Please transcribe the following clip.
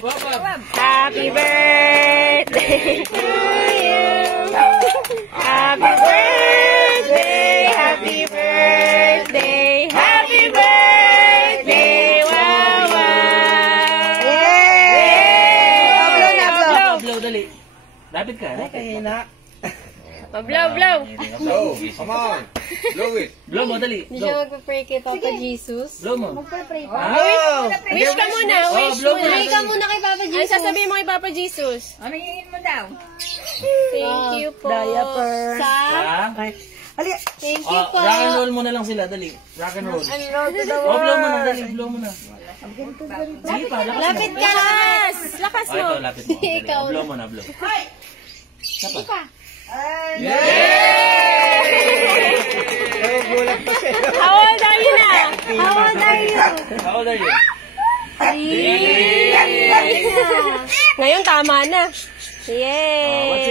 Happy birthday to you. Happy birthday, happy birthday, happy birthday, Wawa. Yay! Blow, dali. Lapit ka. Blow, blow. Blow. Come on. Blow it. Blow mo, dali. Hindi siya magpa-pray kay Papa Jesus. Blow mo. Magpa-pray pa. Ah! Wish ka muna, wish blow muna. muna. Pray ka muna kay Papa Jesus. Ay, sasabihin mo kay Papa Jesus. Ano hingin mo daw? Thank you po. Diaper. Ah? Thank you po. Rock and roll muna lang sila, dali. Rock and roll. Unroll to the Oh, blow mo na, world. dali. Blow mo na. Sige pa, lakas mo. Lapit ka, lakas. Lakas Oh, mo. ito, lapit mo. Dali. Ikaw. Oh, blow mo na, blow. Isa pa. How old are you now? How old are you? How old are you? 3. Ngayon, tama na. Yay!